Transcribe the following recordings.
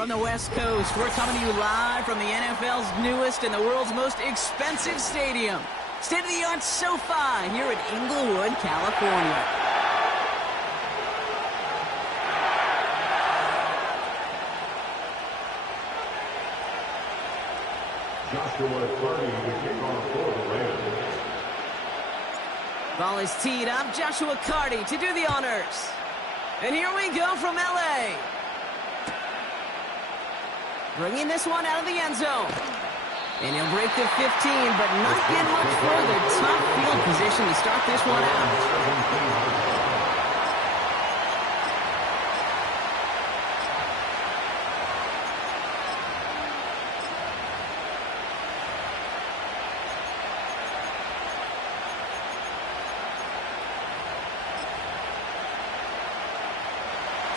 From the West Coast, we're coming to you live from the NFL's newest and the world's most expensive stadium. State-of-the-art SoFi here at Inglewood, California. Ball is teed up. Joshua Carty to do the honors. And here we go from L.A. Bringing this one out of the end zone. And he'll break the 15, but not get much further. Tough field position to start this one out.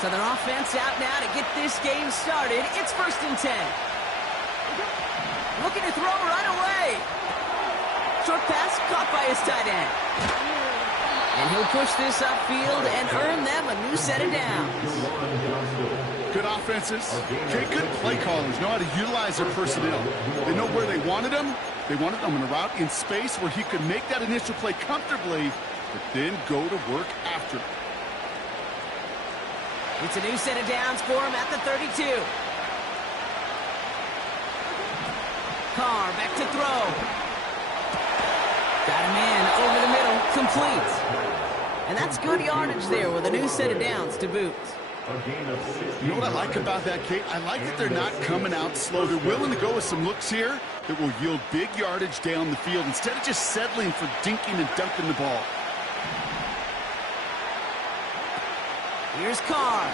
So their offense out now to get this game started. It's 1st and 10. Looking to throw right away. Short pass caught by his tight end. And he'll push this upfield and earn them a new set of downs. Good offenses. Okay, good play callers know how to utilize their personnel. They know where they wanted them. They wanted them in a route in space where he could make that initial play comfortably, but then go to work after it. It's a new set of downs for him at the 32. Carr back to throw. Got him in over the middle, complete. And that's good yardage there with a new set of downs to boot. You know what I like about that, Kate? I like that they're not coming out slow. They're willing to go with some looks here that will yield big yardage down the field instead of just settling for dinking and dunking the ball. Here's Carr.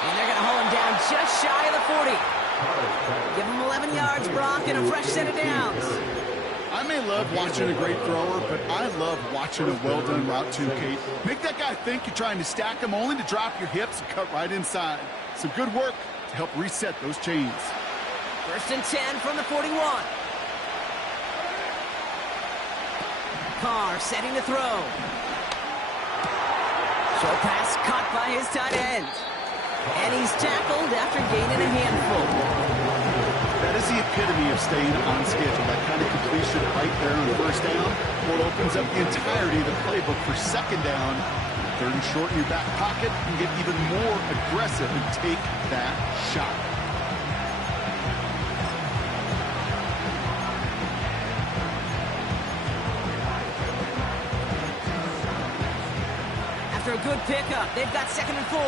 And they're going to hold him down just shy of the 40. Give him 11 yards, Brock, and a fresh set of downs. I may love watching a great thrower, but I love watching a well-done route too, Kate. Make that guy think you're trying to stack him only to drop your hips and cut right inside. Some good work to help reset those chains. 1st and 10 from the 41. Carr setting to throw. Short pass caught by his tight end. And he's tackled after gaining a handful. That is the epitome of staying on schedule. That kind of completion right there on 1st down. Well, it opens up the entirety of the playbook for 2nd down. 3rd and short in your back pocket. You can get even more aggressive and take that shot. After a good pickup, they've got 2nd and 4.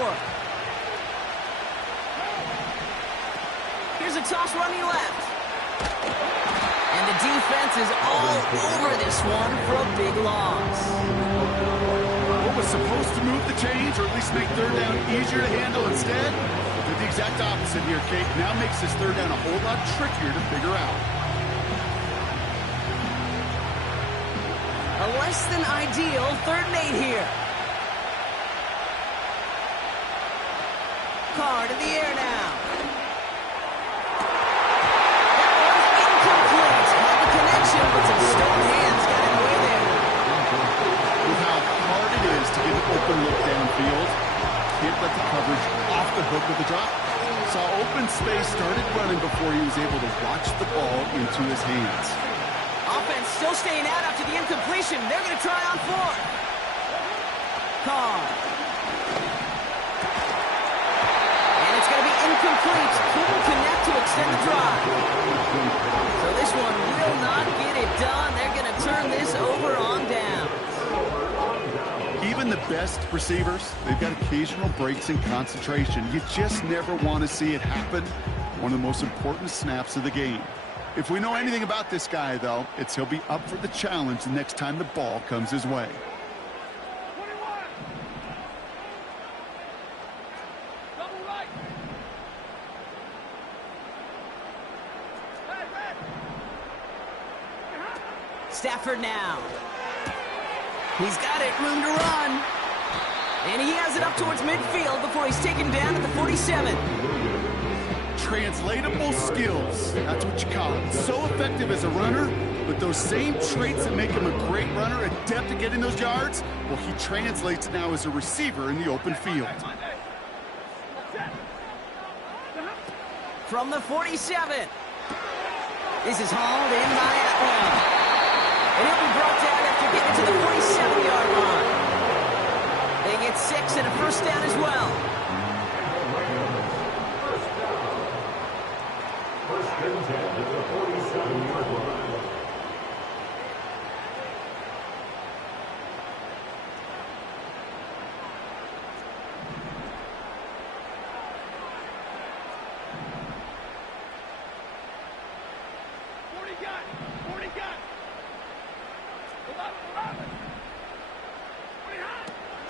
Here's a toss running left. And the defense is all over this one for a big loss. What was supposed to move the chains, or at least make 3rd down easier to handle instead, did the exact opposite here, Kate. Now makes this 3rd down a whole lot trickier to figure out. A less than ideal 3rd and 8 here. Carr to the air now. That one's incomplete. Had the connection, but some stone hands got in the way there. With how hard it is to get an open look downfield, can't let the coverage off the hook with the drop. Saw open space, started running before he was able to watch the ball into his hands. Offense still staying out after the incompletion. They're going to try on 4th. Carr. Incomplete. Couldn't connect to extend the drive. So this one will not get it done. They're going to turn this over on down. Even the best receivers, they've got occasional breaks in concentration. You just never want to see it happen. One of the most important snaps of the game. If we know anything about this guy, though, it's he'll be up for the challenge the next time the ball comes his way. Stafford now. He's got it, room to run. And he has it up towards midfield before he's taken down at the 47. Translatable skills, that's what you call it. So effective as a runner, but those same traits that make him a great runner, adept at getting those yards, well, he translates now as a receiver in the open field. From the 47. This is hauled in by Atwell. And he'll be brought down after getting to the 47-yard line. They get 6 and a first down as well. First and 10 at the 47-yard line.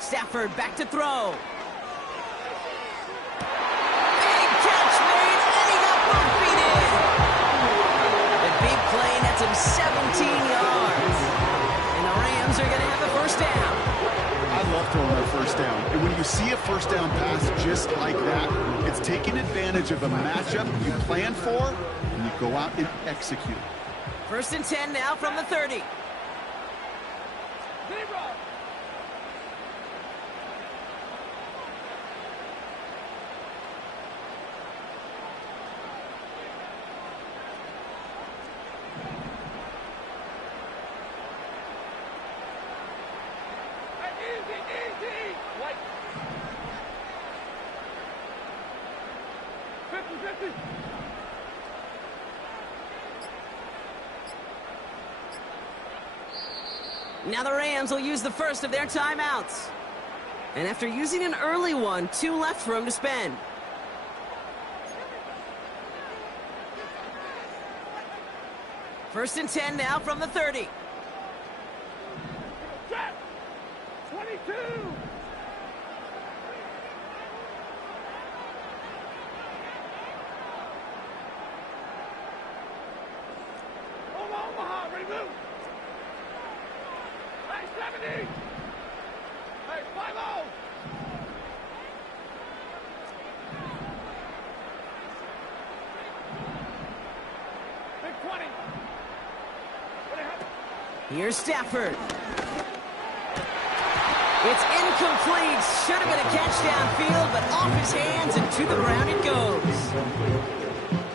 Stafford back to throw. Big catch made, and he got both feet in. The big play nets him 17 yards. And the Rams are going to have a first down. I love throwing that first down. And when you see a first down pass just like that, it's taking advantage of a matchup you plan for, and you go out and execute. First and 10 now from the 30. Now the Rams will use the first of their timeouts. And after using an early one, 2 left for him to spend. First and 10 now from the 30. 22! Omaha, ready to move! Hey, 70! Hey, 5-0! Big 20! Here's Stafford. It's incomplete. Should have been a catch downfield, but off his hands and to the ground it goes.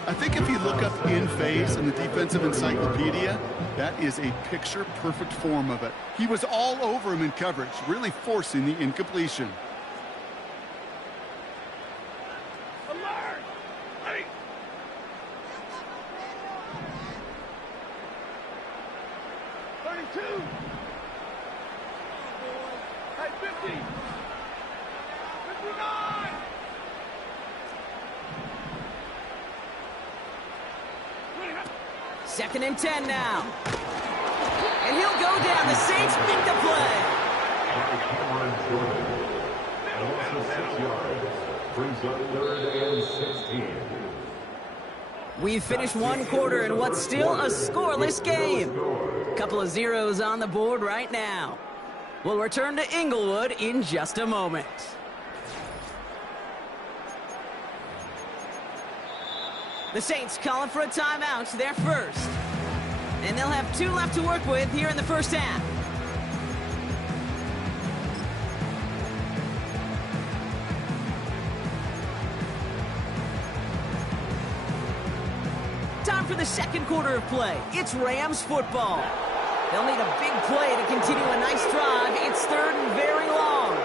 I think if you look up in phase in the defensive encyclopedia, that is a picture-perfect form of it. He was all over him in coverage, really forcing the incompletion. Alert! Ready! Hey, 50! 59! Second and 10 now. And he'll go down. The Saints make the play. Brings up 3rd and 16. We've finished one quarter in what's still a scoreless game. A couple of zeros on the board right now. We'll return to Inglewood in just a moment. The Saints calling for a timeout, their first. And they'll have 2 left to work with here in the first half. Time for the second quarter of play. It's Rams football. They'll need a big play to continue a nice drive. It's 3rd and very long.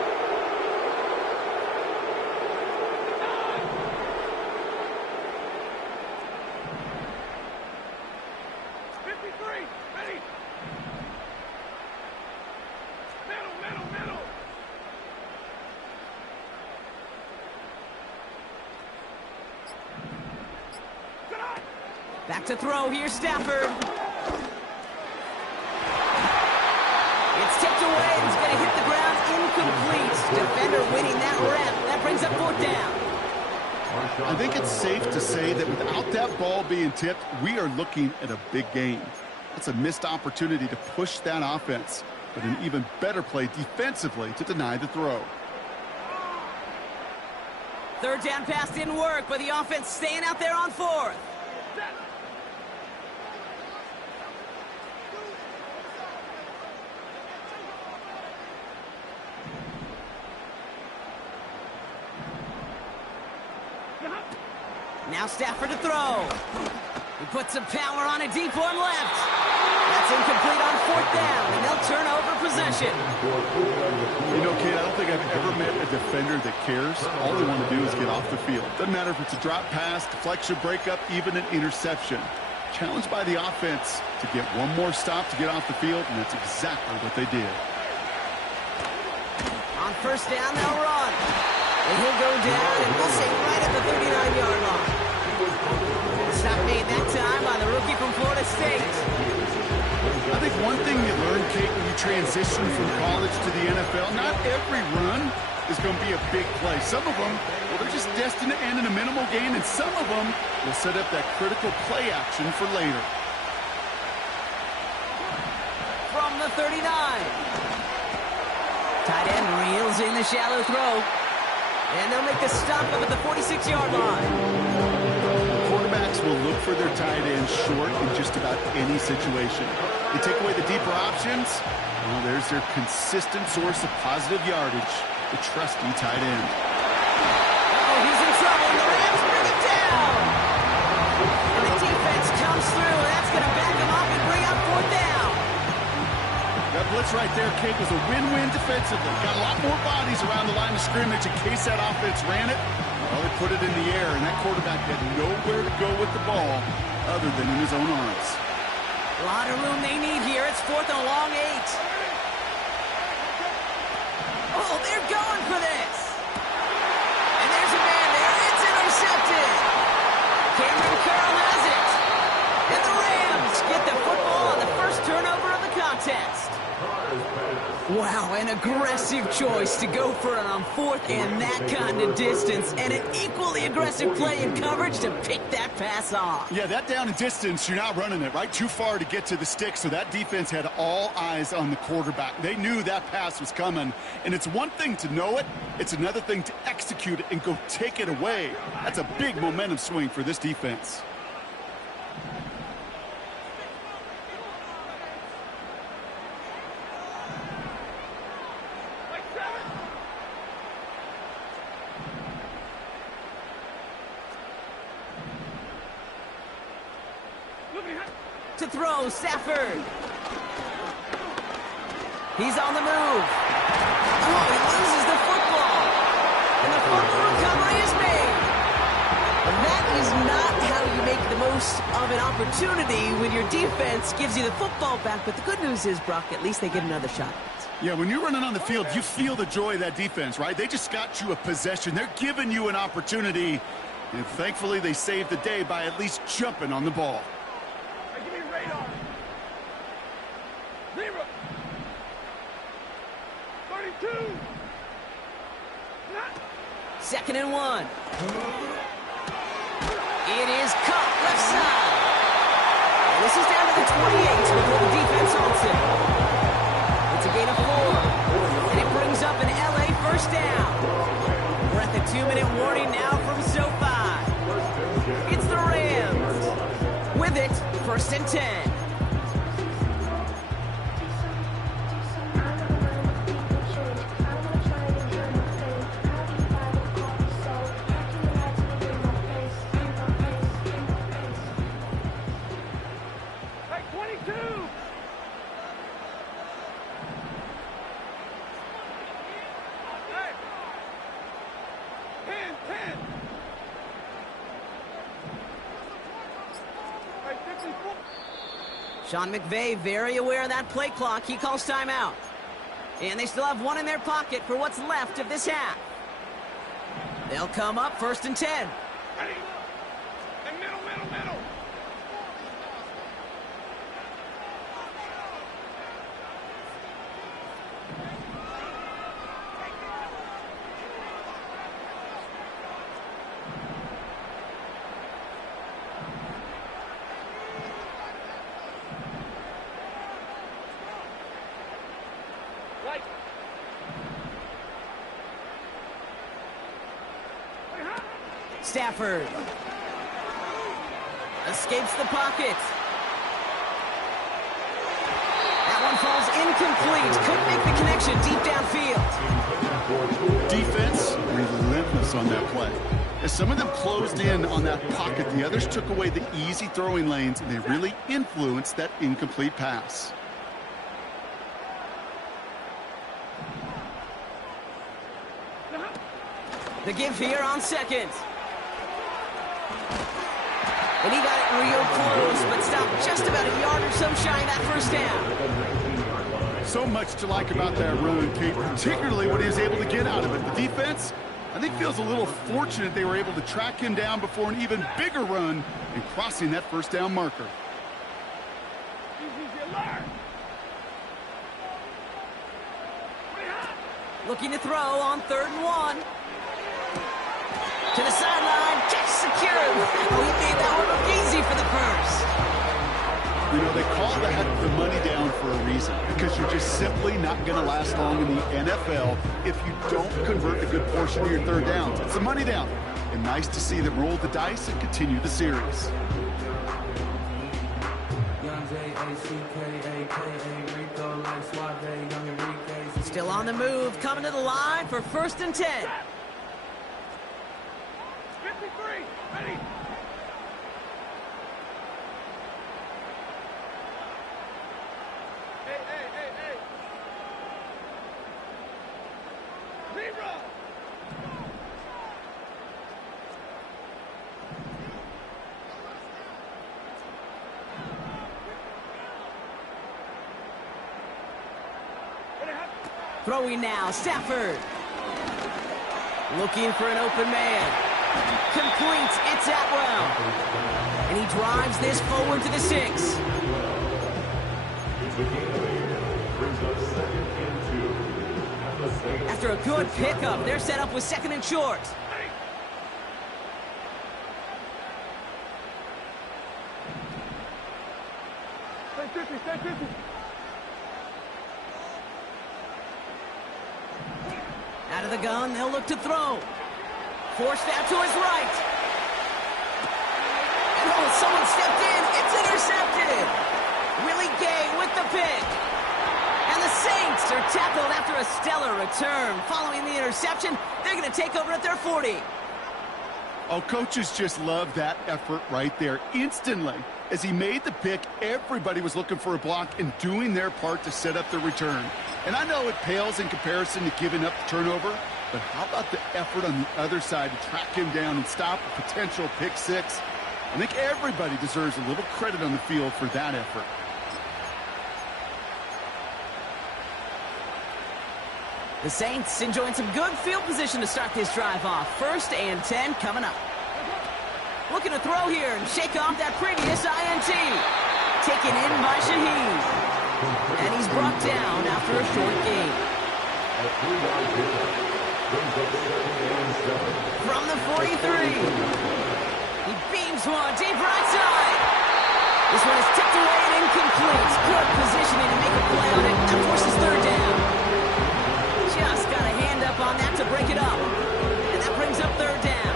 Back to throw. Here's Stafford. It's tipped away and it's going to hit the ground incomplete. Defender winning that rep. That brings up 4th down. I think it's safe to say that without that ball being tipped, we are looking at a big game. That's a missed opportunity to push that offense, but an even better play defensively to deny the throw. 3rd down pass didn't work, but the offense staying out there on 4th. Now Stafford to throw. He puts some power on a deep arm left. That's incomplete on 4th down, and they'll turn over possession. You know, Kate, I don't think I've ever met a defender that cares. All they want to do is get off the field. Doesn't matter if it's a drop pass, deflection, breakup, even an interception. Challenged by the offense to get one more stop to get off the field, and that's exactly what they did. On 1st down, they'll run. And he'll go down, and we'll say right at the 39-yard line. Stop made that time by the rookie from Florida State. I think one thing you learn, Kate, when you transition from college to the NFL, not every run is going to be a big play. Some of them, well, they're just destined to end in a minimal gain, and some of them will set up that critical play action for later. From the 39. Tight end reels in the shallow throw. And they'll make the stop up at the 46-yard line. Quarterbacks will look for their tight end short in just about any situation. They take away the deeper options. Well, there's their consistent source of positive yardage, the trusty tight end. Oh, he's in trouble, and the Rams bring him down. And the defense comes through, and that's going to back him up and bring up 4th down. That blitz right there, Kate, was a win-win defensively. Got a lot more bodies around the line of scrimmage in case that offense ran it. Well, they put it in the air, and that quarterback had nowhere to go with the ball other than in his own arms. A lot of room they need here. It's 4th and a long 8. Oh, they're going for this. And there's a man there. It's intercepted. Cameron Curl has it. And the Rams get the football on the first turnover of the contest. Wow, an aggressive choice to go for it on 4th and that kind of distance, and an equally aggressive play in coverage to pick that pass off. Yeah, that down and distance, you're not running it, right? Too far to get to the stick, so that defense had all eyes on the quarterback. They knew that pass was coming, and it's one thing to know it, it's another thing to execute it and go take it away. That's a big momentum swing for this defense. To throw, Stafford. He's on the move. Oh, he loses the football. And the fumble recovery is made. And that is not how you make the most of an opportunity when your defense gives you the football back. But the good news is, Brock, at least they get another shot. Yeah, when you're running on the field, you feel the joy of that defense, right? They just got you a possession. They're giving you an opportunity. And thankfully, they saved the day by at least jumping on the ball. Give me radar. 0. 32. 2nd and 1. It is caught left side. And this is down to the 28 before the defense holds it. It's a gain of 4. And it brings up an LA first down. We're at the 2-minute warning now from SoFi. It's the Rams. With it, 1st and 10. Hey, 22. Hey. 10. Hey, 54. Sean McVay very aware of that play clock. He calls timeout. And they still have one in their pocket for what's left of this half. They'll come up 1st and 10. Ready. And middle. Right. Stafford escapes the pocket. That one falls incomplete. Couldn't make the connection deep downfield. Defense, relentless toughness on that play. As some of them closed in on that pocket, the others took away the easy throwing lanes, and they really influenced that incomplete pass. The give here on second. And he got it real close, but stopped just about a yard or so shy of that first down. So much to like about that run, Kate, particularly what he was able to get out of it. The defense, I think, feels a little fortunate they were able to track him down before an even bigger run and crossing that first down marker. Looking to throw on 3rd and 1. To the sideline, catch secured. Wow, he made that one look easy for the first. You know, they call that the money down for a reason, because you're just simply not going to last long in the NFL if you don't convert a good portion of your 3rd downs. It's a money down. And nice to see them roll the dice and continue the series. Still on the move, coming to the line for 1st and 10. 53, ready. Hey. Zebra. Throwing now, Stafford. Looking for an open man. Complete, it's Atwell. And he drives this forward to the 6. After a good pickup, they're set up with 2nd and short. Stay 50. Out of the gun, they'll look to throw. Forced out to his right. And oh, someone stepped in. It's intercepted. Willie Gay with the pick. And the Saints are tackled after a stellar return. Following the interception, they're going to take over at their 40. Oh, coaches just love that effort right there. Instantly, as he made the pick, everybody was looking for a block and doing their part to set up the return. And I know it pales in comparison to giving up the turnover, but how about the effort on the other side to track him down and stop a potential pick 6? I think everybody deserves a little credit on the field for that effort. The Saints enjoying some good field position to start this drive off. 1st and 10 coming up. Looking to throw here and shake off that previous INT. Taken in by Shaheed. And he's brought down after a short gain. From the 43. He beams one deep right side. This one is tipped away and incomplete. Good positioning to make a play on it. That forces 3rd down. Just got a hand up on that to break it up. And that brings up 3rd down.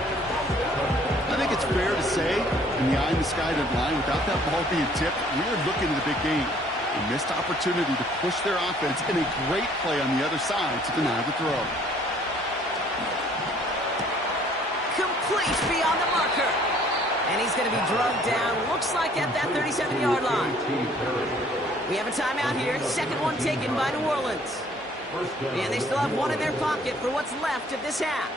I think it's fair to say, in the eye-in-the-sky line, without that ball being tipped, we were looking at the big game. A missed opportunity to push their offense, and a great play on the other side to deny the throw. Complete beyond the marker. And he's going to be drugged down, looks like at that 37-yard line. We have a timeout here. 2nd one taken by New Orleans. And they still have one in their pocket for what's left of this half.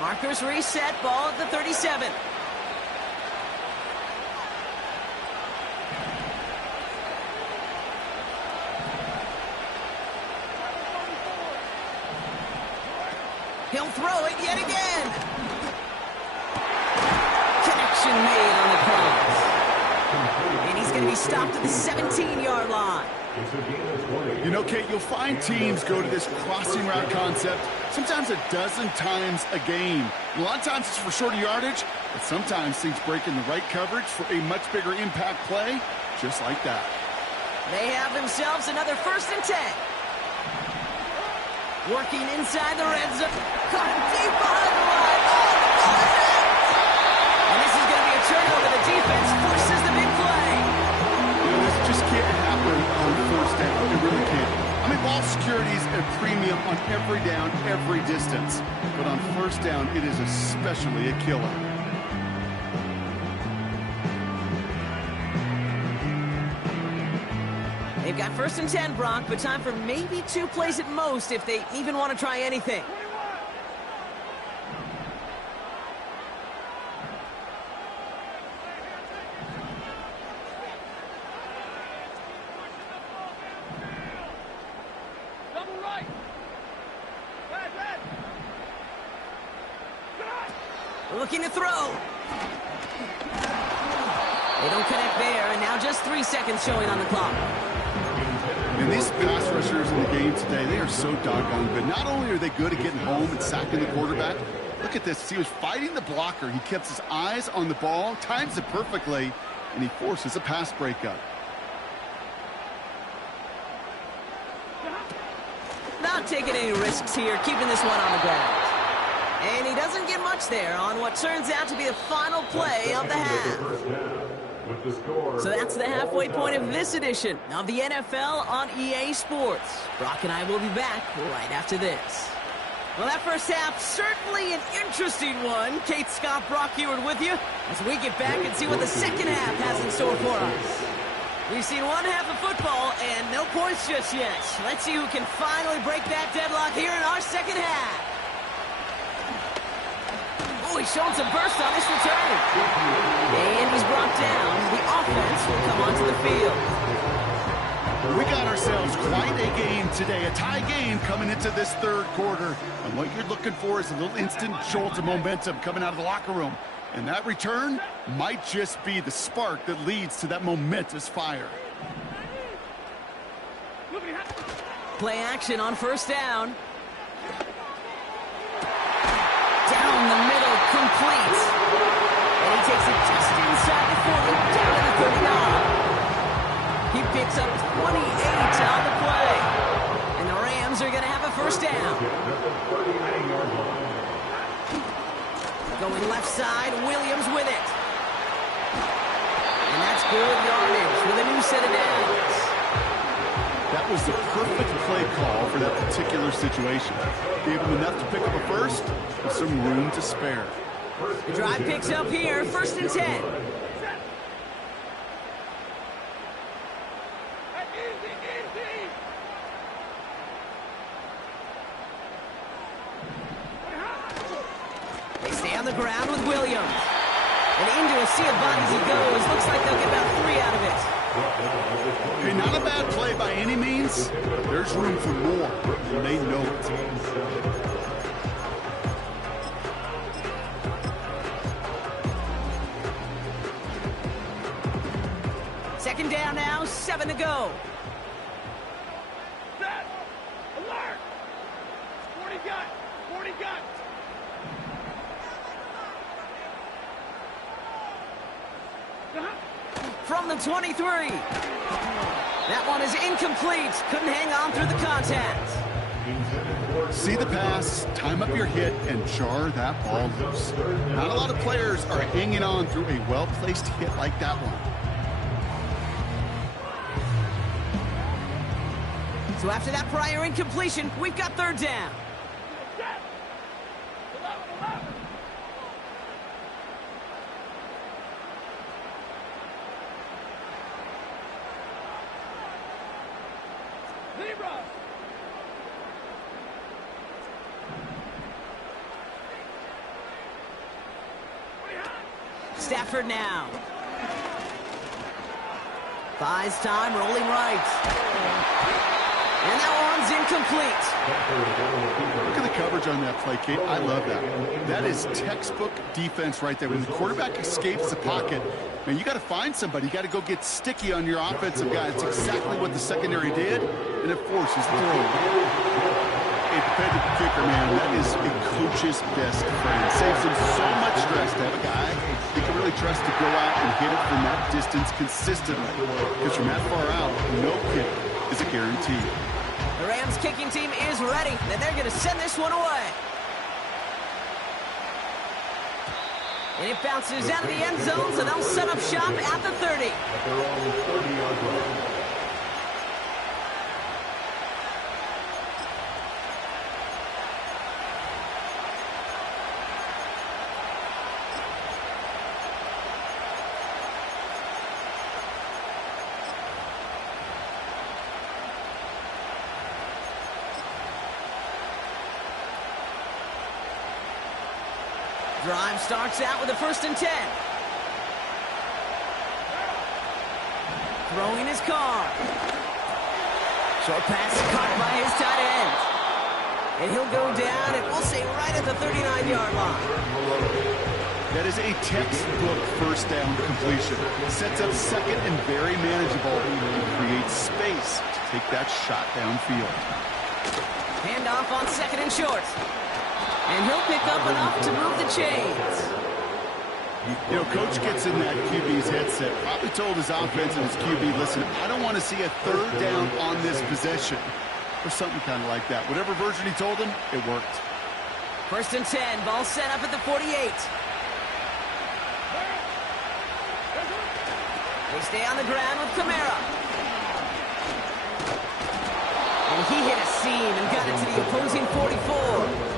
Markers reset, ball at the 37. He'll throw it yet again. Connection made on the cross. And he's going to be stopped at the 17-yard line. You know, Kate, you'll find teams go to this crossing route concept sometimes a dozen times a game. And a lot of times it's for shorter yardage, but sometimes things break in the right coverage for a much bigger impact play, just like that. They have themselves another 1st and 10. Working inside the red zone. Caught him deep behind the line. Oh, the ball is in! And this is going to be a turnover. The defense forces the big play. You know, this just can't happen on 1st down. It really can't. I mean, ball security is a premium on every down, every distance. But on 1st is especially a killer. They've got 1st and 10, Brock, but time for maybe 2 plays at most if they even want to try anything. Double right. Red. Looking to throw. They don't connect there, and now just 3 seconds showing on the clock. And these pass rushers in the game today, they are so doggone good. Not only are they good at getting home and sacking the quarterback, look at this. He was fighting the blocker. He kept his eyes on the ball, times it perfectly, and he forces a pass breakup. Not taking any risks here, keeping this one on the ground. And he doesn't get much there on what turns out to be the final play of the half. So that's the halfway point of this edition of the NFL on EA Sports. Brock and I will be back right after this. Well, that first half, certainly an interesting one. Kate, Scott, Brock Heward with you as we get back and see what the second half has in store for us. We've seen one half of football and no points just yet. Let's see who can finally break that deadlock here in our second half. Oh, he's showing some burst on this return. And he's brought down. The offense will come onto the field. We got ourselves quite a game today, a tie game coming into this third quarter. And what you're looking for is a little instant jolt of momentum coming out of the locker room. And that return might just be the spark that leads to that momentous fire. Play action on 1st down. Down the middle, complete. And he takes it just inside the 40, down to the 39. He picks up 28 on the play. And the Rams are going to have a 1st down. Going left side, Williams with it. And that's good yardage with a new set of downs. That was the perfect play call for that particular situation. Gave him enough to pick up a 1st with some room to spare. The drive picks up here, 1st and 10. They stay on the ground with Williams. And into a sea of bodies he goes. Looks like they'll get about 3 out of it. Okay, not a bad play by any means. There's room for more, and they know it. Second down now, 7 to go. Set. Alert. 40 gun. 40 gun. From the 23. That one is incomplete. Couldn't hang on through the contact. See the pass, time up your hit, and jar that ball loose. Not a lot of players are hanging on through a well-placed hit like that one. So after that prior incompletion, we've got 3rd down. Set. 11. Zebra. Stafford now. Buys time, rolling right. And that one's incomplete. Look at the coverage on that play, Kate. I love that. That is textbook defense right there. When the quarterback escapes the pocket, man, you got to find somebody. You got to go get sticky on your offensive guy. It's exactly what the secondary did, and it forces the throw. A defensive kicker, man, that is a coach's best friend. Saves him so much stress to have a guy he can really trust to go out and hit it from that distance consistently. Because from that far out, no kick is a guarantee. The Rams kicking team is ready, and they're going to send this one away. And it bounces out of the end zone, so they'll set up shop at the 30. Drive starts out with a 1st and 10. Throwing his car. Short pass caught by his tight end. And he'll go down, and we'll say right at the 39-yard line. That is a textbook 1st down completion. Sets up 2nd and very manageable and creates space to take that shot downfield. Handoff on 2nd and short. And he'll pick up enough to move the chains. You know, coach gets in that QB's headset, probably told his offense and his QB, listen, I don't want to see a 3rd down on this possession. Or something kind of like that. Whatever version he told him, it worked. 1st and 10, ball set up at the 48. They stay on the ground with Kamara. And he hit a seam and got it to the opposing 44.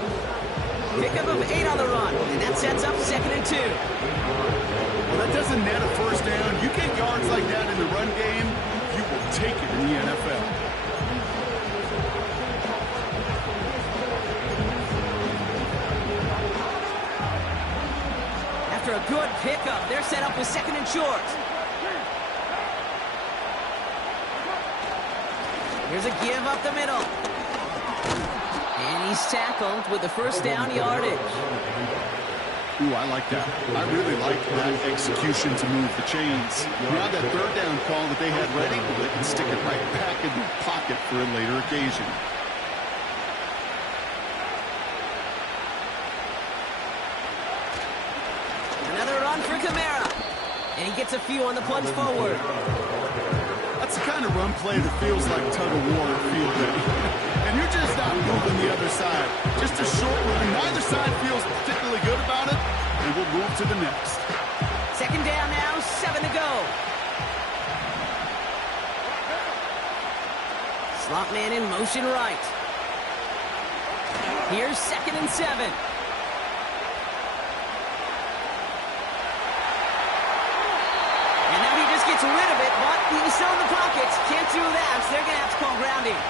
Pickup of 8 on the run, and that sets up 2nd and 2. Well, that doesn't net a 1st down. You get yards like that in the run game, you will take it in the NFL. After a good pickup, they're set up with 2nd and short. Here's a give up the middle. And he's tackled with the 1st down yardage. Ooh, I like that. I really like that execution to move the chains. Now that 3rd down call that they had ready, they can stick it right back in their pocket for a later occasion. Another run for Kamara. And he gets a few on the plunge forward. That's the kind of run play that feels like tug-of-war at field day. And you're just not moving the other side. Just a short run. Neither side feels particularly good about it, and we'll move to the next. 2nd down now, 7 to go. Slot man in motion right. Here's 2nd and 7. And now he just gets rid of it, but he's still in the pockets. Can't do that, so they're going to have to call grounding.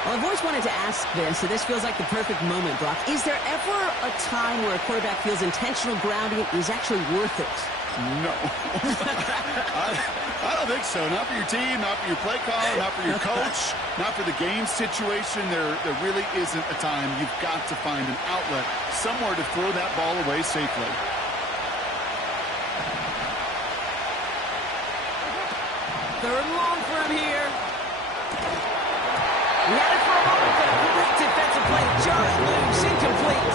Well, I've always wanted to ask this, and this feels like the perfect moment, Brock. Is there ever a time where a quarterback feels intentional grounding is actually worth it? No. I don't think so. Not for your team, not for your play caller, not for your coach, not for the game situation. There really isn't a time. You've got to find an outlet, somewhere to throw that ball away safely. Third and long for him here. He had it for a moment, but a great defensive play to jar it loose, incomplete.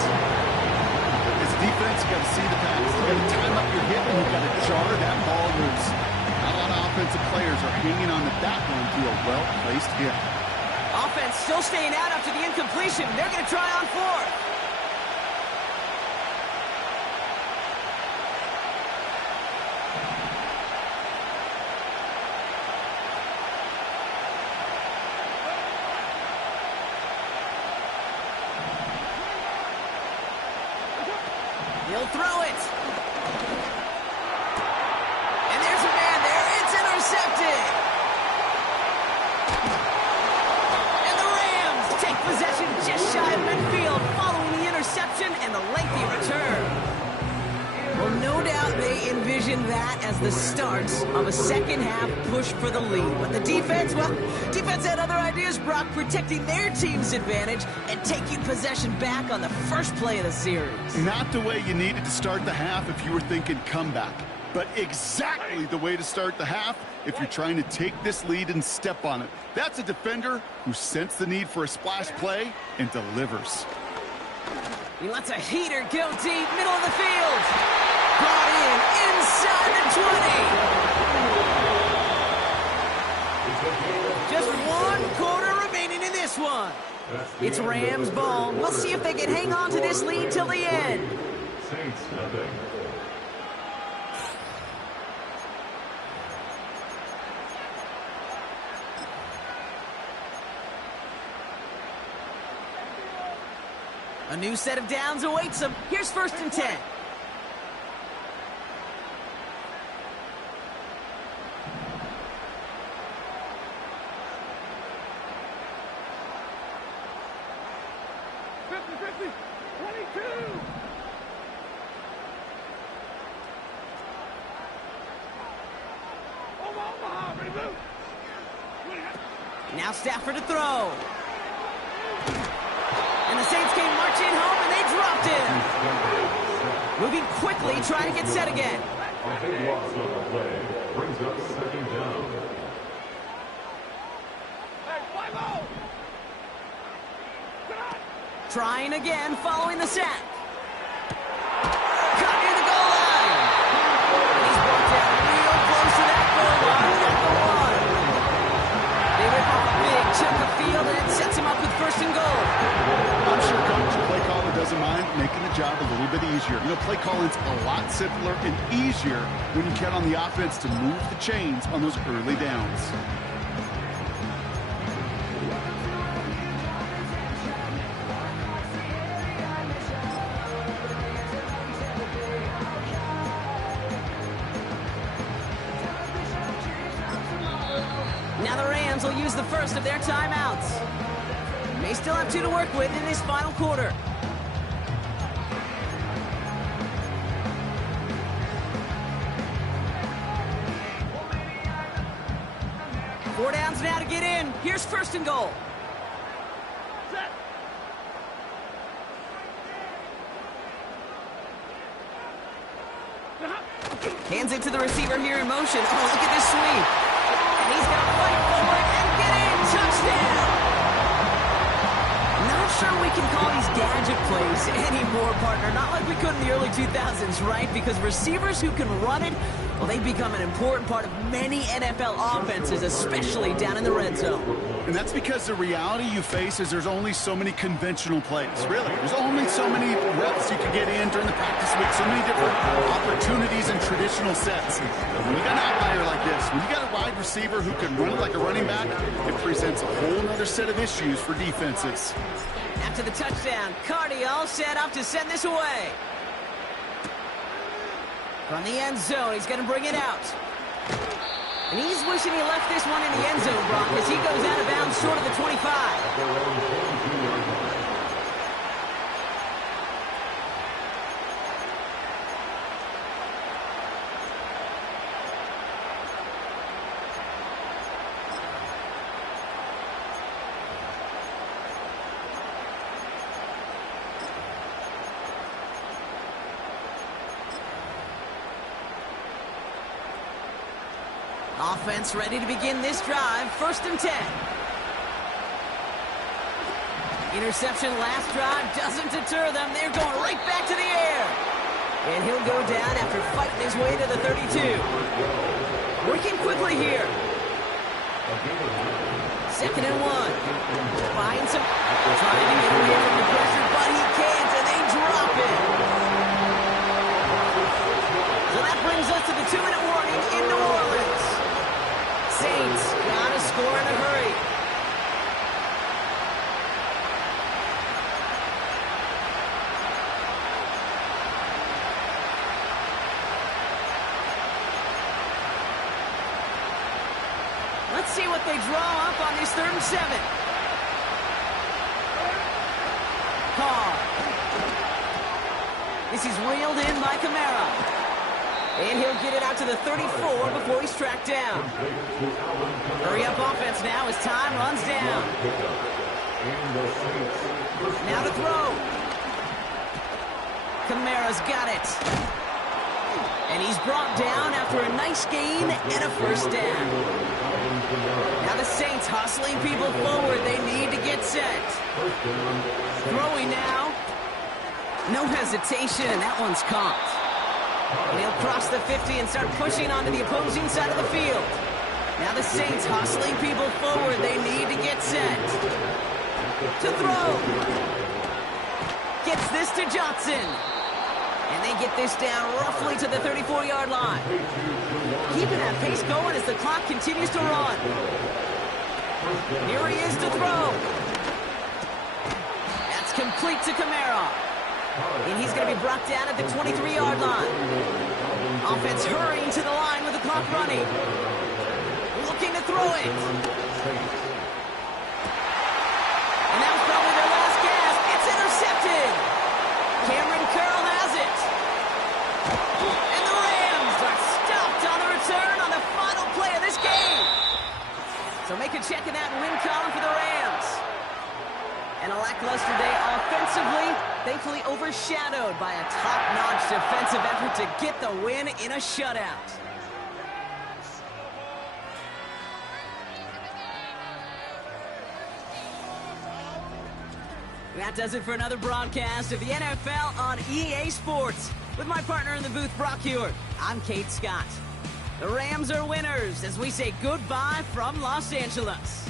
As defense, you got to see the pass. You got to time up your hip, and you got to jar that ball loose. Not a lot of offensive players are hanging on to that one through a well-placed hit. Offense still staying out after the incompletion. They're going to try on 4th. He'll throw it. And there's a man there. It's intercepted. And the Rams take possession just shy of midfield following the interception and the lengthy return. Well, no doubt they envisioned that as the start of a second-half push for the lead. But the defense, well, defense had other ideas, Brock, protecting their team's advantage and taking possession back on the first play of the series. Not the way you needed to start the half if you were thinking comeback, but exactly the way to start the half if you're trying to take this lead and step on it. That's a defender who sensed the need for a splash play and delivers. He lets a heater go deep, middle of the field. Brought in inside the 20. Just 1 quarter remaining in this one. It's Rams ball. We'll see if they can hang on to this lead till the end. Saints nothing. A new set of downs awaits them. Here's 1st and 10. Now Stafford to throw. And the Saints came marching home, and they dropped him. Moving quickly, trying to get set again. A big loss on the play. Brings up second down. Trying again, following the sack. Caught near the goal line. And he's brought down real close to that goal line at the one. They rip off a big chunk of field, and it sets him up with first and goal. I'm sure Coach play caller doesn't mind making the job a little bit easier. You know, play calling's a lot simpler and easier when you count on the offense to move the chains on those early downs. Now the Rams will use the first of their timeouts. They still have 2 to work with in this final quarter. Four downs now to get in. Here's first and goal. Hands it to the receiver here in motion. Oh, look at this sweep. And he's going to fight forward and get in. Touchdown. Not sure we can call these gadget plays anymore, partner. Not like we could in the early 2000s, right? Because receivers who can run it, well, they've become an important part of many NFL offenses, especially down in the red zone. And that's because the reality you face is there's only so many conventional plays, really. There's only so many reps you can get in during the practice week, so many different opportunities and traditional sets. And when you got an outlier like this, when you got a wide receiver who can run it like a running back, it presents a whole other set of issues for defenses. After the touchdown, Cardi all set up to send this away. From the end zone, he's going to bring it out. And he's wishing he left this one in the end zone, Brock, as he goes out of bounds short of the 25. Offense ready to begin this drive. First and 10. Interception last drive doesn't deter them. They're going right back to the air. And he'll go down after fighting his way to the 32. Working quickly here. Second and 1. Finds him. Trying to get away from the pressure, but he can't, and they drop it. So that brings us to the 2-minute warning in New Orleans. Saints gotta score in a hurry. Let's see what they draw up on this 3rd and 7. Carr. This is reeled in by Kamara. And he'll get it out to the 34 before he's tracked down. Hurry up offense now as time runs down. Now to throw. Kamara's got it. And he's brought down after a nice gain and a first down. Now the Saints hustling people forward. They need to get set. Throwing now. No hesitation, and that one's caught. And he'll cross the 50 and start pushing onto the opposing side of the field. Now the Saints hustling people forward. They need to get set. To throw. Gets this to Johnson. And they get this down roughly to the 34-yard line. Keeping that pace going as the clock continues to run. Here he is to throw. That's complete to Kamara. And he's going to be brought down at the 23-yard line. Offense hurrying to the line with the clock running. Looking to throw it. And that was probably their last gasp. It's intercepted. Cameron Curl has it. And the Rams are stopped on the return on the final play of this game. So make a check in that win column for the Rams. And a lackluster day offensively, thankfully overshadowed by a top-notch defensive effort to get the win in a shutout. That does it for another broadcast of the NFL on EA Sports. With my partner in the booth, Brock Hewitt, I'm Kate Scott. The Rams are winners as we say goodbye from Los Angeles.